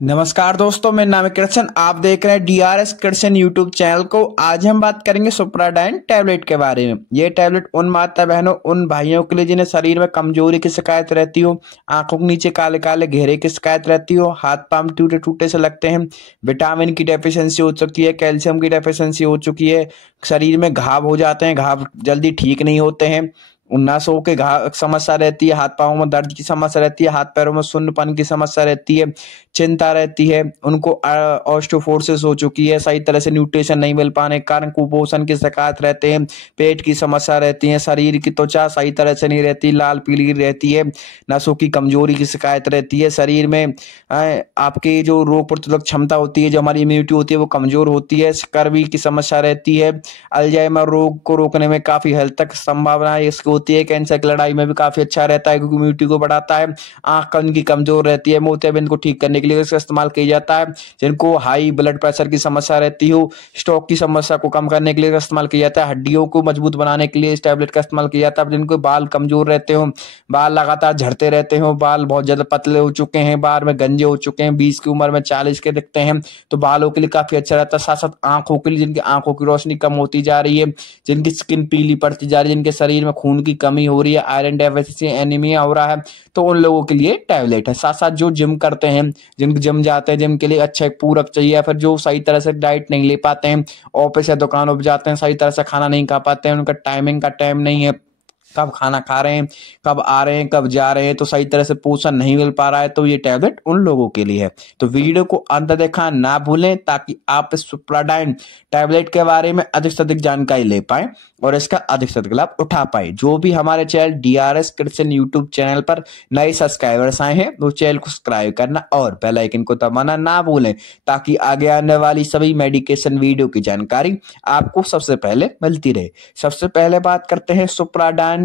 नमस्कार दोस्तों, मेरा नाम है कृष्ण। आप देख रहे हैं डीआरएस कृष्ण यूट्यूब चैनल को। आज हम बात करेंगे सुप्राडाइन टैबलेट के बारे में। ये टैबलेट उन माता बहनों, उन भाइयों के लिए जिन्हें शरीर में कमजोरी की शिकायत रहती हो, आंखों के नीचे काले काले घेरे की शिकायत रहती हो, हाथ पांव टूटे टूटे से लगते हैं, विटामिन की डेफिशिएंसी हो चुकी है, कैल्शियम की डेफिशिएंसी हो चुकी है, शरीर में घाव हो जाते हैं, घाव जल्दी ठीक नहीं होते हैं, नसों के घाव समस्या रहती है, हाथ पांवों में दर्द की समस्या रहती है, हाथ पैरों में सुन्नपन की समस्या रहती है, चिंता रहती है, उनको ऑस्टियोपोरोसिस हो चुकी है, सही तरह से न्यूट्रिशन नहीं मिल पाने के कारण कुपोषण की शिकायत रहते हैं, पेट की समस्या रहती है, शरीर की त्वचा सही तरह से नहीं रहती, लाल पीली रहती है, नसों की कमजोरी की शिकायत रहती है, शरीर में आपकी जो रोग प्रतिरोधक क्षमता होती है, जो हमारी इम्यूनिटी होती है वो कमजोर होती है, स्कर्वी की समस्या रहती है, अल्जाइमर रोग को रोकने में काफी हद तक संभावना इसकी होती है, कैंसर की लड़ाई में भी काफी अच्छा रहता है क्योंकि इम्यूनिटी को बढ़ाता है, आंख उनकी कमजोर रहती है, मोतियाबिंद को ठीक करने के लिए इसका इस्तेमाल किया जाता है, जिनको हाई ब्लड प्रेशर की समस्या रहती हो, स्ट्रोक की समस्या को कम करने के लिए इसका इस्तेमाल किया जाता है, हड्डियों को मजबूत बनाने के लिए इस टैबलेट का इस्तेमाल किया जाता है, जिनको बाल कमजोर रहते हो, बाल लगातार झड़ते रहते हो, बाल बहुत ज्यादा पतले हो चुके हैं, बाल में गंजे हो चुके हैं, 20 की उम्र में 40 के दिखते हैं, तो बालों के लिए काफी अच्छा रहता है। साथ साथ आंखों के लिए, जिनकी आंखों की रोशनी कम होती जा रही है, जिनकी स्किन पीली पड़ती जा रही है, जिनके शरीर में खून की कमी हो रही है, आयरन डेफिशिएंसी, एनीमिया हो रहा है, तो उन लोगों के लिए टैबलेट है। साथ साथ जो जिम करते हैं, जिनको जिम जाते हैं, जिम के लिए अच्छा एक पूरक चाहिए, या फिर जो सही तरह से डाइट नहीं ले पाते हैं, ऑफिस या दुकानों पर जाते हैं, सही तरह से खाना नहीं खा पाते हैं, उनका टाइमिंग का टाइम नहीं है, कब खाना खा रहे हैं, कब आ रहे हैं, कब जा रहे हैं, तो सही तरह से पोषण नहीं मिल पा रहा है, तो ये टैबलेट उन लोगों के लिए है। तो वीडियो को अंत देखना ना भूलें ताकि आप इस सुप्राडाइन टैबलेट के बारे में अधिक से अधिक जानकारी ले पाए और इसका अधिक से अधिक लाभ उठा पाए। जो भी हमारे channel DRS Krishna YouTube channel पर नए सब्सक्राइबर्स आए हैं वो चैनल को सब्सक्राइब करना और बेल आइकन को दबाना ना भूलें ताकि आगे आने वाली सभी मेडिकेशन वीडियो की जानकारी आपको सबसे पहले मिलती रहे। सबसे पहले बात करते हैं सुप्राडाइन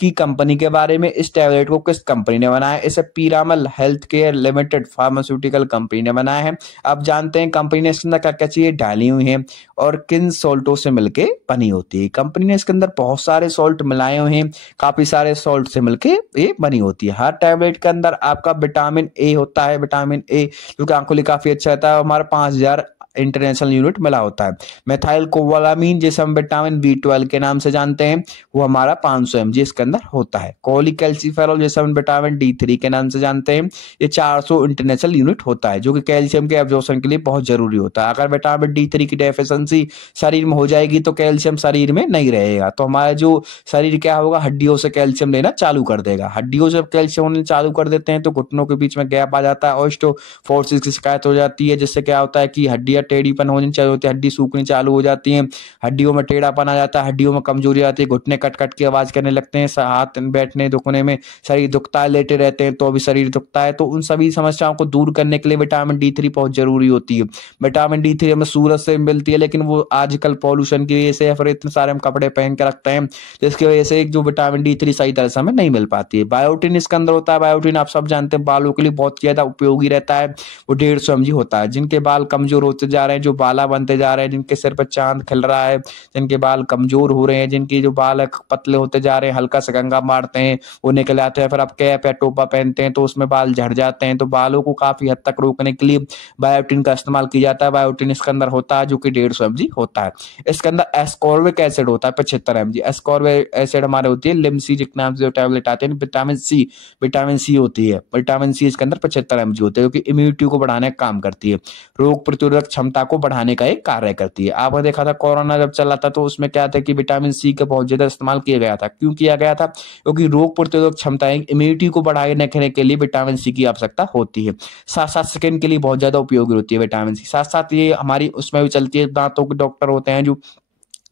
की कंपनी के बारे में। इस टैबलेट को किस कंपनी ने बनाया? इसे Piramal health care limited pharmaceutical company ने बनाया है। अब जानते हैं कंपनी ने इसके अंदर क्या क्या चीजें डाली हुई हैं और किन सॉल्टों से मिलके बनी होती है। कंपनी ने इसके अंदर बहुत सारे सॉल्ट मिलाए हुए हैं, काफी सारे सॉल्ट से मिलके ये बनी होती है। हर टैबलेट के अंदर आपका विटामिन ए होता है, विटामिन ए जो कि आंखों के लिए काफी अच्छा रहता है। हमारा 5000 इंटरनेशनल यूनिट मिला होता है। मेथाइल कोबालामीन जिसे हम विटामिन B12 के नाम से जानते हैं वो हमारा 500 mg इसके अंदर होता है। कोलिकैल्सिफेरॉल जिसे हम विटामिन D3 के नाम से जानते हैं ये 400 इंटरनेशनल यूनिट होता है, जो कि कैल्शियम के एब्जॉर्प्शन के लिए बहुत जरूरी होता है। अगर विटामिन D3 की डेफिशिएंसी शरीर में हो जाएगी तो कैल्शियम शरीर में नहीं रहेगा, तो हमारा जो शरीर क्या होगा, हड्डियों से कैल्शियम लेना चालू कर देगा। हड्डियों से कैल्शियम लेना चालू कर देते हैं तो घुटनों के बीच में गैप आ जाता है, ऑस्टियोपोरोसिस की शिकायत हो जाती है, जिससे क्या होता है कि हड्डियां टेढ़ीपन होनी चाहिए होती है, हड्डी सूखनी चालू हो जाती है, हड्डियों में टेढ़ापन आ जाता है, हड्डियों में कमजोरी आती है, घुटने कट कट की आवाज करने लगते हैं, हाथ बैठने दुखने में, शरीर दुखता है, लेटे रहते हैं तो भी शरीर दुखता है। तो उन सभी समस्याओं को दूर करने के लिए विटामिन D3 बहुत जरूरी होती है। विटामिन D3 हमें सूरज से मिलती है, लेकिन वो आजकल पॉल्यूशन की वजह से या फिर इतने सारे हम कपड़े पहन के रखते हैं जिसकी वजह से जो विटामिन D3 सही तरह से हमें नहीं मिल पाती है। बायोटिन इसके अंदर होता है। बायोटिन आप सब जानते हैं बालों के लिए बहुत ज्यादा उपयोगी रहता है। वो 150 mg होता है। जिनके बाल कमजोर होते जा रहे हैं, जो बाला बनते जा रहे हैं, जिनके सिर पर चांद खिल रहा है, जिनके बाल कमजोर हो रहे हैं, जिनके जो बाल पतले होते जा रहे हैं, हल्का सा कंघा मारते हैं वो निकल आते हैं, फिर आप कैप या टोपा पहनते हैं तो उसमें बाल झड़ जाते हैं, तो बालों को काफी हद तक रोकने के लिए बायोटिन का इस्तेमाल किया जाता है। बायोटिन इसके अंदर होता है जो कि 150 mg होता है। इसके अंदर एस्कॉर्बिक एसिड होता है 75 mg। एस्कॉर्बिक एसिड हमारे होती है लिमसी के नाम से जो टैबलेट आते हैं। विटामिन सी होती है। विटामिन सी इसके अंदर 75 mg होते हैं, जो कि इम्यूनिटी को बढ़ाने का काम करती है, रोग प्रतिरोधक क्षमता को बढ़ाने का एक कार्य करती है। आपने देखा था कोरोना जब चला था तो उसमें क्या था कि विटामिन सी का बहुत ज्यादा इस्तेमाल किया गया था। क्यों किया गया था? क्योंकि रोग प्रतिरोधक क्षमता, इम्यूनिटी को बढ़ाने के लिए विटामिन सी की आवश्यकता होती है। साथ साथ स्किन के लिए बहुत ज्यादा उपयोगी होती है विटामिन सी। साथ साथ ये हमारी उसमें भी चलती है, दांतों के डॉक्टर होते हैं, जो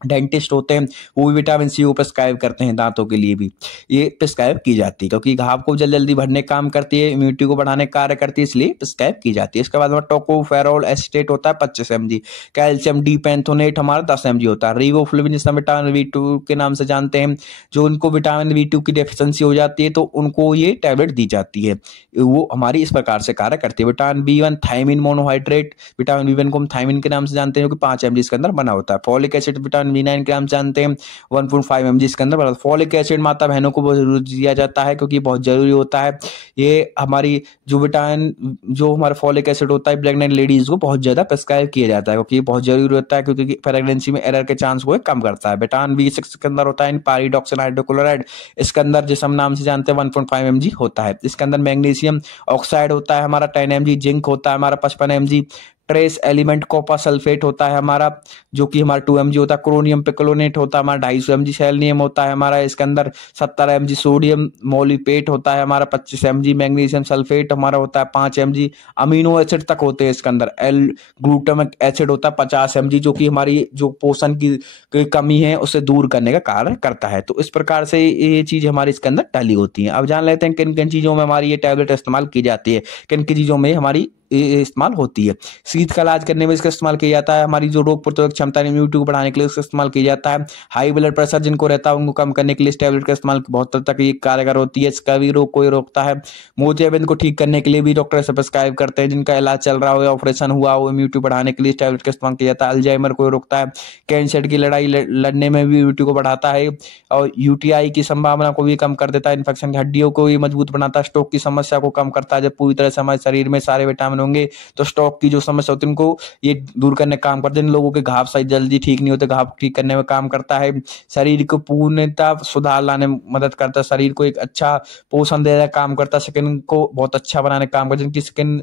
डेंटिस्ट होते हैं, वो भी विटामिन सी को प्रिस्क्राइब करते हैं, दांतों के लिए भी ये प्रिस्क्राइब की जाती है क्योंकि घाव को जल्दी जल्दी भरने का काम करती है, इम्यूनिटी को बढ़ाने का कार्य करती है, इसलिए प्रिस्क्राइब की जाती है। इसके बाद में टोकोफेरोल एसीटेट होता है 25 mg। कैल्शियम डीपेंथोनेट हमारा 10 mg होता है। रिबोफ्लाविन जिसे विटामिन B2 के नाम से जानते हैं, जो उनको विटामिन B2 की डेफिशिएंसी हो जाती है तो उनको ये टैबलेट दी जाती है, वो हमारी इस प्रकार से कार्य करती है। Vitamin B1 thiamine monohydrate, vitamin B1 को हम थायमिन के नाम से जानते हैं, जो कि 5 mg इसके अंदर बना होता है। फॉलिक एसिड विटामिन 1 ग्राम जानते हैं, 1.5 mg इसके अंदर। फॉलिक एसिड माता बहनों को बहुत जरूर दिया जाता है क्योंकि बहुत जरूरी होता है। ये हमारी जो विटामिन जो हमारा फॉलिक एसिड होता है प्रेग्नेंट लेडीज को बहुत ज्यादा प्रिस्क्राइब किया जाता है क्योंकि ये बहुत जरूरी होता है क्योंकि प्रेगनेंसी में एरर के चांस को कम करता है। विटामिन B6 के अंदर होता है पायरिडॉक्सिन हाइड्रोक्लोराइड, इसके अंदर जिस हम नाम से जानते हैं 1.5 mg होता है। इसके अंदर मैग्नीशियम ऑक्साइड होता है हमारा 10 mg, जिंक होता है हमारा 55 mg, trace element copper sulphate होता है हमारा जो कि हमारा 2 mg होता है, क्रोनियम पिक्लोनेट होता है हमारा 250 mg, सेलेनियम होता है हमारा इसके अंदर 70 mg, सोडियम मोलिपेट होता है हमारा 25 mg, मैग्नीशियम सल्फेट हमारा होता है 5 mg, अमीनो एसिड तक होते हैं इसके अंदर, एल ग्लूटामिक एसिड होता है 50 mg जो कि हमारी जो पोषण की कमी है उसे दूर करने का कार्य करता है। तो इस प्रकार से ये चीज हमारी इसके अंदर डाली होती है। अब जान लेते हैं किन किन चीजों में हमारी ये टैबलेट इस्तेमाल की जाती है, किन किन चीजों में हमारी इस्तेमाल होती है। शीत का इलाज करने में इसका इस्तेमाल किया जाता है, हमारी जो रोग प्रतिरोधक क्षमता इम्यूनिटी को बढ़ाने के लिए इसका इस्तेमाल किया जाता है। हाई ब्लड प्रेशर जिनको रहता है उनको कम करने के लिए इस टैबलेट का इस्तेमाल बहुत हद तक ये कारगर होती है। इसका भी रोग कोई रोकता है। मोतियाबिंद को ठीक करने के लिए भी डॉक्टर इसे प्रिस्क्राइब करते हैं, जिनका इलाज चल रहा हो या ऑपरेशन हुआ हो, इम्यूनिटी बढ़ाने के लिए इस टैबलेट का इस्तेमाल किया जाता है। अल्जाइमर को रोकता है, कैंसर की लड़ाई लड़ने में भी इम्यूनिटी को बढ़ाता है और यूटीआई की संभावना को भी कम कर देता है, इन्फेक्शन की हड्डियों को भी मजबूत बनाता है, स्ट्रोक की समस्या को कम करता है। जब पूरी तरह से हमारे शरीर में सारे विटामिन होंगे तो स्ट्रोक की जो समस्या होती है उनको ये दूर करने का काम करते हैं। लोगों के घाव सही जल्दी ठीक नहीं होते, घाव ठीक करने में काम करता है। शरीर को पूर्णतः सुधार लाने में मदद करता है, शरीर को एक अच्छा पोषण देने का काम करता है, स्किन को बहुत अच्छा बनाने का काम करता है, जिनकी स्किन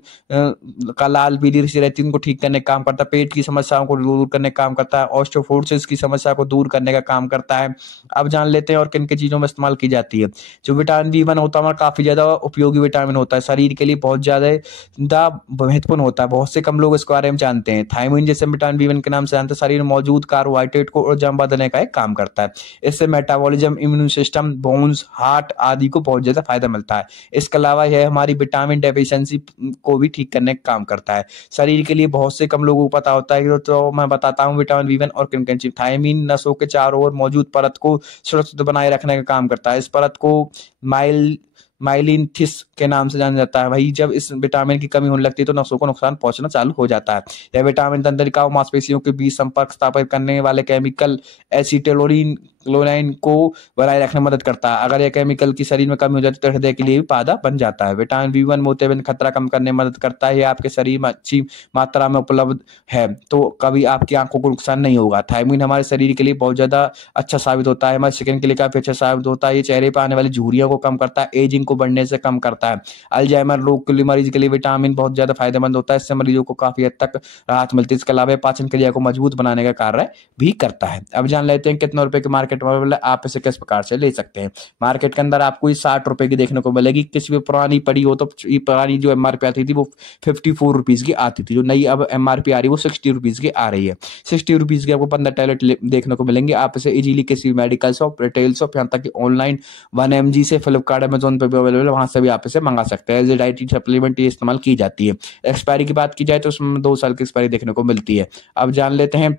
का लाल पीली सी रहती है उनको ठीक करने का काम करता है, पेट की समस्याओं को दूर करने का काम करता है, ऑस्टियोपोरोसिस की समस्या को दूर करने का काम करता है। अब जान लेते हैं और किन किन चीजों में इस्तेमाल की जाती है। जो विटामिन B1 होता है हमारा काफी ज्यादा उपयोगी विटामिन होता है, शरीर के लिए बहुत ज्यादा महत्वपूर्ण होता है। बहुत से कम लोग इसके बारे में जानते हैं। थायमिन जैसे विटामिन B1 के नाम से जानते हैं, शरीर में मौजूद कार्बोहाइड्रेट को ऊर्जा में बदलने का एक काम करता है। इससे metabolism, immune system, bones, heart आदि को बहुत ज्यादा फायदा मिलता है। इसके अलावा यह हमारी विटामिन डेफिशिएंसी को भी ठीक करने का काम करता है। शरीर के लिए बहुत से कम लोगों को पता होता है, तो मैं बताता हूँ विटामिन B1 और किन किन चीज। थायमिन नसों के चारों ओर मौजूद परत को सुरक्षित बनाए रखने का काम करता है। इस परत को माइलिन थिस के नाम से जाना जाता है। वही जब इस विटामिन की कमी होने लगती है तो नसों को नुकसान पहुंचना चालू हो जाता है। यह विटामिन तंत्रिकाओं मांसपेशियों के बीच संपर्क स्थापित करने वाले केमिकल एसिटिलोलिन क्लोराइन को बनाए रखने में मदद करता है। अगर यह केमिकल की शरीर में कमी हो जाती है तो हृदय के लिए भी बाधा बन जाता है। विटामिन B1 मोतियाबिंद खतरा कम करने में मदद करता है। यह आपके शरीर में अच्छी मात्रा में उपलब्ध है तो कभी आपकी आंखों को नुकसान नहीं होगा। थायमिन हमारे शरीर के लिए बहुत ज्यादा अच्छा साबित होता है, हमारे स्किन के लिए काफी अच्छा साबित होता है। ये चेहरे पर आने वाली झुर्रियों को कम करता है, एजिंग को बढ़ने से कम करता है। अल्जाइमर रोग के लिए मरीज के लिए विटामिन बहुत ज्यादा फायदेमंद होता है, इससे मरीजों को काफी हद तक राहत मिलती है। इसके अलावा पाचन क्रिया को मजबूत बनाने का कार्य भी करता है। अब जान लेते हैं कितने रुपए के मार्केट में आप इसे किस प्रकार से ले सकते हैं। मार्केट के अंदर आपको 60 रुपए की देखने को मिलेगी। किसी भी पुरानी पड़ी हो तो ये पुरानी जो MRP आती थी वो 54 रुपीज की आती थी, जो नई अब MRP आ रही है वो 60 रुपीज की आ रही है। 60 रुपीज की आपको 15 टैबलेट देखने को मिलेंगे। आप इसे इजीली किसी भी मेडिकल शॉप, रिटेल शॉप, यहाँ तक कि ऑनलाइन 1mg से फ्लिपकार्ट, अमेजोन पे भी अवेलेबल है, वहां से भी आप इसे मंगा सकते हैं। एज ए डाइटरी सप्लीमेंट ये इस्तेमाल की जाती है। एक्सपायरी की बात की जाए तो उसमें 2 साल की एक्सपायरी देखने को मिलती है। अब जान लेते हैं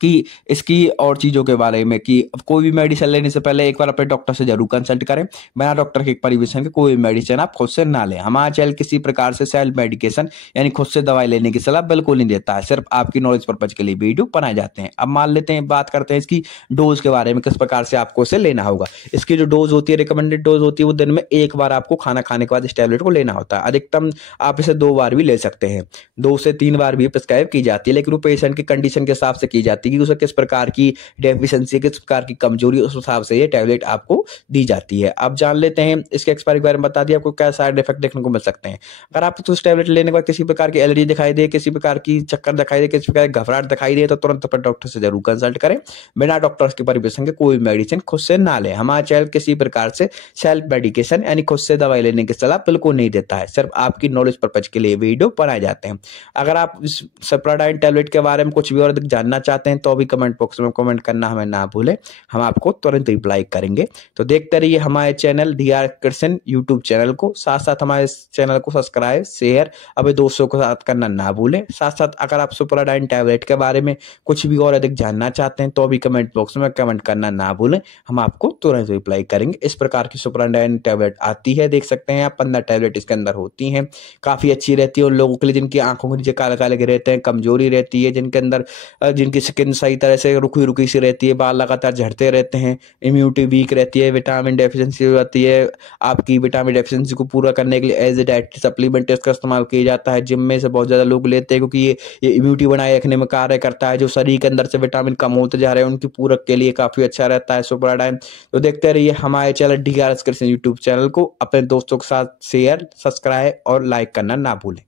कि इसकी और चीजों के बारे में कि कोई भी मेडिसिन लेने से पहले एक बार अपने डॉक्टर से जरूर कंसल्ट करें। बिना डॉक्टर के परमिशन के कोई भी मेडिसिन आप खुद से ना लें। हमारा चैनल किसी प्रकार से सेल्फ मेडिकेशन यानी खुद से दवाई लेने की सलाह बिल्कुल नहीं देता है, सिर्फ आपकी नॉलेज पर्पज के लिए वीडियो बनाए जाते हैं। अब मान लेते हैं, बात करते हैं इसकी डोज के बारे में, किस प्रकार से आपको इसे लेना होगा। इसकी जो डोज होती है, रिकमेंडेड डोज होती है, वो दिन में 1 बार आपको खाना खाने के बाद इस टैबलेट को लेना होता है। अधिकतम आप इसे 2 बार भी ले सकते हैं, 2 से 3 बार भी प्रिस्क्राइब की जाती है, लेकिन वो पेशेंट की कंडीशन के हिसाब से की जाती है कि उसे किस प्रकार की डेफिशिएंसी, किस प्रकार की कमजोरी, उस हिसाब से ये टैबलेट आपको दी जाती है। अब जान लेते हैं इसके एक्सपायरी के बारे में, बता दिया आपको क्या साइड इफेक्ट देखने को मिल सकते हैं। अगर आपको उस टैबलेट लेने के बाद किसी प्रकार की एलर्जी दिखाई दे, किसी प्रकार की चक्कर दिखाई दे, किसी प्रकार की घबराहट दिखाई दे तो तुरंत अपने डॉक्टर से जरूर कंसल्ट करें। बिना डॉक्टर की परमिशन के कोई मेडिसिन खुद से ना लें। हमारा चैनल किसी प्रकार से सेल्फ मेडिकेशन यानी खुद से दवाई लेने की सलाह बिल्कुल नहीं देता है, सिर्फ आपकी नॉलेज पर्पज के लिए वीडियो बनाए जाते हैं। अगर आप इस सुप्राडाइन टैबलेट के बारे में कुछ भी और जानना चाहते हैं तो भी कमेंट बॉक्स में कमेंट करना हमें ना भूलें, हम आपको तुरंत रिप्लाई करेंगे। तो देखते रहिए हमारे channel DR Krishna YouTube channel को, साथ साथ हमारे चैनल को सब्सक्राइब, शेयर अपने दोस्तों के साथ करना ना भूलें। साथ साथ अगर आप सुप्राडाइन टैबलेट के बारे में कुछ भी और अधिक जानना चाहते हैं तो भी कमेंट बॉक्स में कमेंट करना ना भूलें, हम आपको तुरंत रिप्लाई करेंगे। इस प्रकार की सुप्राडाइन टैबलेट आती है, देख सकते हैं आप, 15 टैबलेट इसके अंदर होती हैं। काफी अच्छी रहती है उन लोगों के लिए जिनकी आंखों के नीचे काले काले रहते हैं, कमजोरी रहती है, जिनके अंदर जिनकी स्किन स्किन सही तरह से रुकी रुकी सी रहती है, बाल लगातार झड़ते रहते हैं, इम्यूनिटी वीक रहती है, विटामिन डेफिशिएंसी हो जाती है। आपकी विटामिन डेफिशिएंसी को पूरा करने के लिए एज ए डाइट सप्लीमेंट इसका इस्तेमाल किया जाता है। जिम में से बहुत ज़्यादा लोग लेते हैं क्योंकि ये इम्यूनिटी बनाए रखने में कार्य करता है। जो शरीर के अंदर से विटामिन कम होते जा रहे हैं उनकी पूरक के लिए काफ़ी अच्छा रहता है सुपराडाइन। तो देखते रहिए हमारे चैनल DRS कृषि यूट्यूब चैनल को, अपने दोस्तों के साथ शेयर, सब्सक्राइब और लाइक करना ना भूलें।